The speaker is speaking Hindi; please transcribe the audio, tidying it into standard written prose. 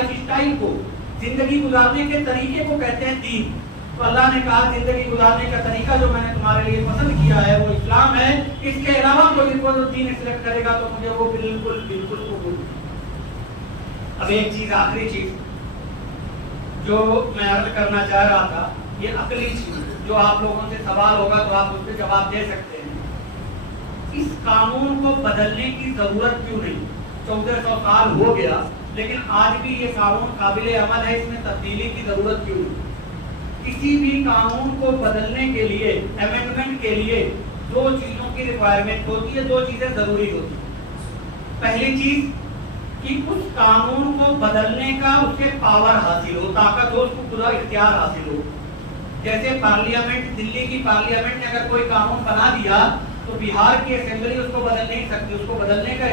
लाइफ स्टाइल को, जिंदगी गुजारने के तरीके को कहते हैं दीन। तो अल्लाह ने कहा जिंदगी गुजारने का तरीका जो मैंने तुम्हारे लिए पसंद किया है वो इस्लाम है, इसके अलावा कोई जो दीन सिलेक्ट करेगा तो मुझे वो बिल्कुल बिल्कुल कबूल। अब एक चीज, आखिरी चीज जो मैं अर्ज करना चाह रहा था, ये अकली चीज जो आप लोगों से सवाल होगा तो आप उस पर जवाब दे सकते हैं। इस कानून को बदलने की जरूरत क्यों नहीं? 1400 साल हो गया लेकिन आज भी ये कानून काबिल अमल है, इसमें तब्दीली की जरूरत क्यों नहीं? किसी भी कानून को बदलने के लिए, अमेंडमेंट के लिए दो चीजों की रिक्वायरमेंट होती है, दो चीजें जरूरी होती है। पहली चीज कि उस कानून को बदलने का उसके पावर हासिल हो, ताकत हो, उसको पूरा इख्तियार हासिल हो। जैसे पार्लियामेंट, दिल्ली की पार्लियामेंट ने अगर कोई कानून बना दिया तो बिहार की असेंबली उसको बदल नहीं सकती, उसको बदलने का